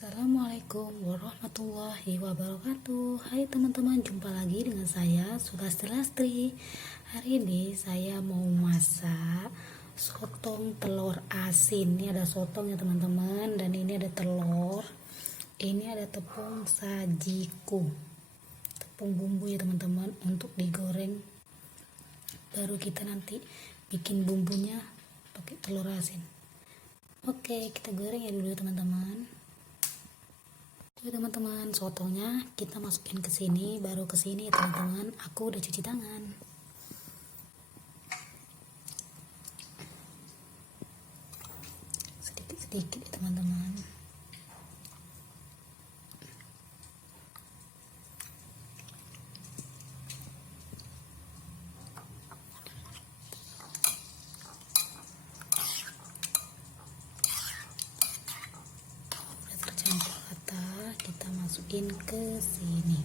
Assalamualaikum warahmatullahi wabarakatuh. Hai teman-teman, jumpa lagi dengan saya Sulastri Lastri. Hari ini saya mau masak sotong telur asin. Ini ada sotong ya teman-teman, dan ini ada telur. Ini ada tepung sajiku, tepung bumbu ya teman-teman, untuk digoreng. Baru kita nanti bikin bumbunya pakai telur asin. Oke, kita goreng ya dulu teman-teman. Oke teman-teman, sotongnya kita masukin ke sini, baru ke sini ya teman-teman. Aku udah cuci tangan. Sedikit-sedikit ya teman-teman. Udah tercampur rata, kita masukin ke sini.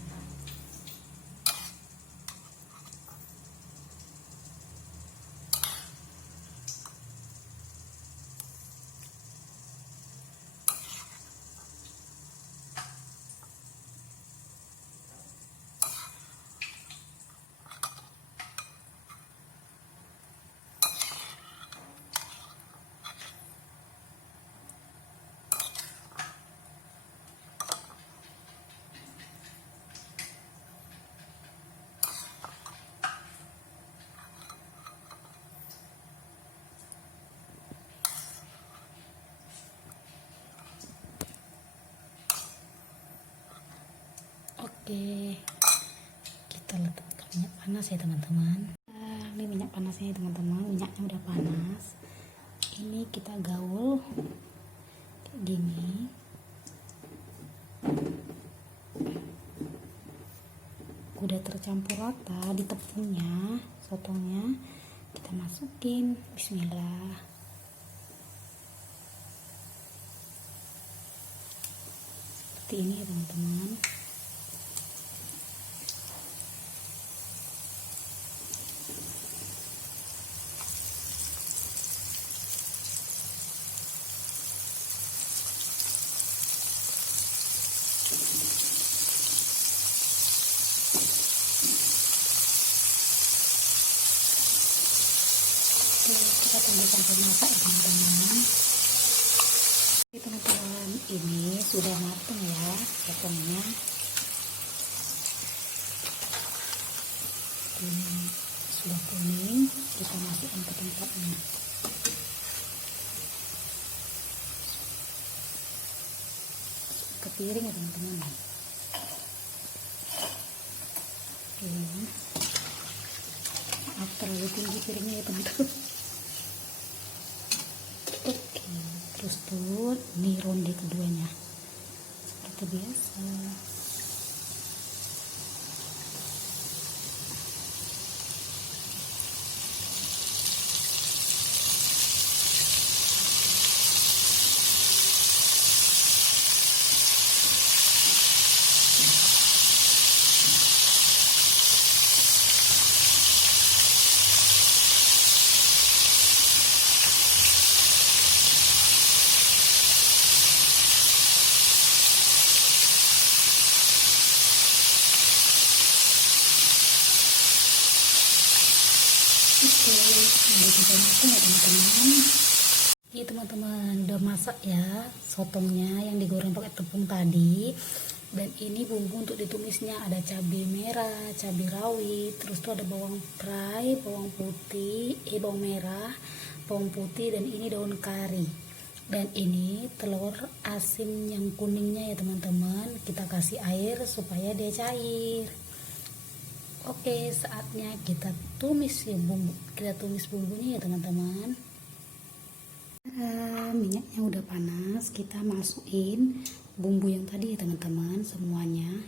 Oke, kita letakkan minyak panas ya teman-teman. Ini minyak panasnya ya teman-teman, minyaknya udah panas. Ini kita gaul kayak gini. Udah tercampur rata di tepungnya, sotongnya kita masukin. Bismillah. Seperti ini ya teman-teman. Kita tunggu sampai masak ya teman-teman. Oke teman-teman, ini sudah matang ya sotongnya. Ini sudah kuning, kita masukkan ke tempatnya. Ke piring ya teman-teman. Maaf terlalu tinggi piringnya ya teman-teman. Oke, terus tuh ini ronde keduanya seperti biasa. Oke, udah sampai matang ya teman-teman. Iya teman-teman, udah masak ya sotongnya yang digoreng pakai tepung tadi. Dan ini bumbu untuk ditumisnya, ada cabai merah, cabai rawit, terus tuh ada bawang prai, bawang putih, bawang merah, bawang putih, dan ini daun kari. Dan ini telur asin yang kuningnya ya teman-teman, kita kasih air supaya dia cair. Oke, saatnya kita tumis ya bumbunya ya teman-teman. Minyaknya udah panas, kita masukin bumbu yang tadi ya teman-teman, semuanya.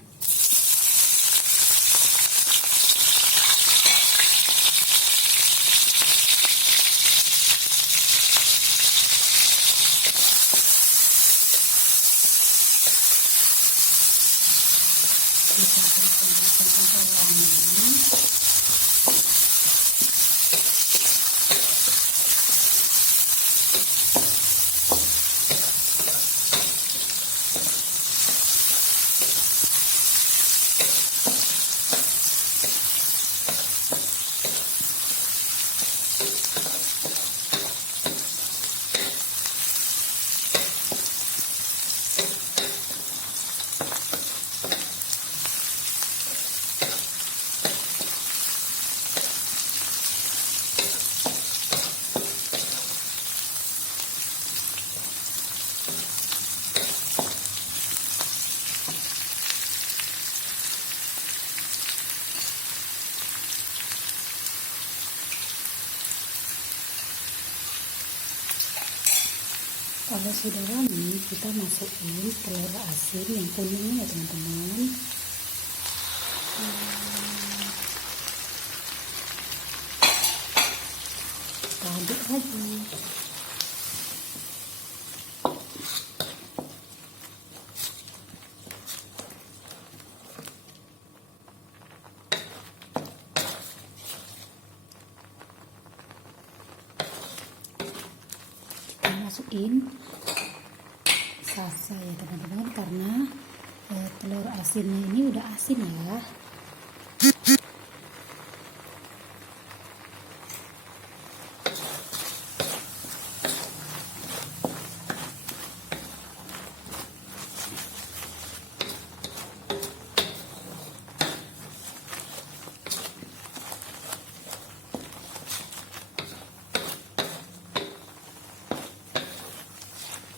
Kita campur wangi. Kalau sudah rame, kita masukin telur asin yang kuningnya ya teman-teman. Kita aduk lagi. Masukin salsa ya teman-teman, karena telur asinnya ini udah asin ya.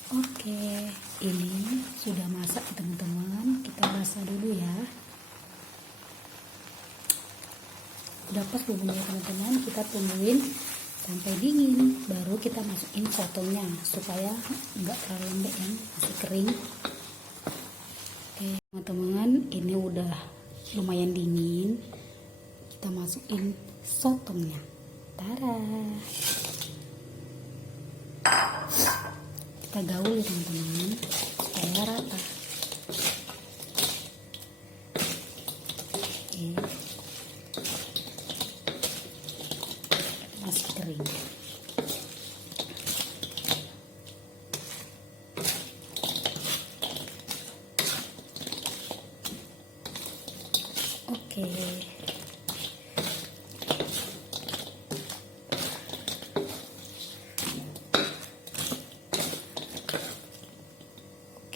Oke, ini sudah masak ya teman-teman. Kita masak dulu ya. Udah pas bumbunya teman-teman, kita tungguin sampai dingin, baru kita masukin sotongnya supaya enggak terlalu lembek ya, masih kering. Oke teman-teman, ini udah lumayan dingin. Kita masukin sotongnya. Tada! Kita gaul ya teman-teman supaya rata. Oke, masih kering.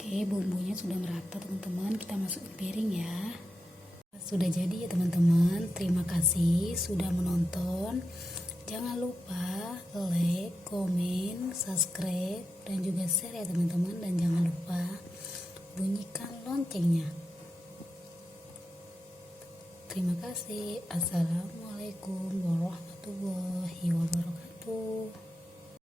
Oke, bumbunya sudah merata teman-teman, kita masukin piring ya. Sudah jadi ya teman-teman. Terima kasih sudah menonton. Jangan lupa like, komen, subscribe, dan juga share ya teman-teman. Dan jangan lupa bunyikan loncengnya. Terima kasih. Assalamualaikum warahmatullahi wabarakatuh.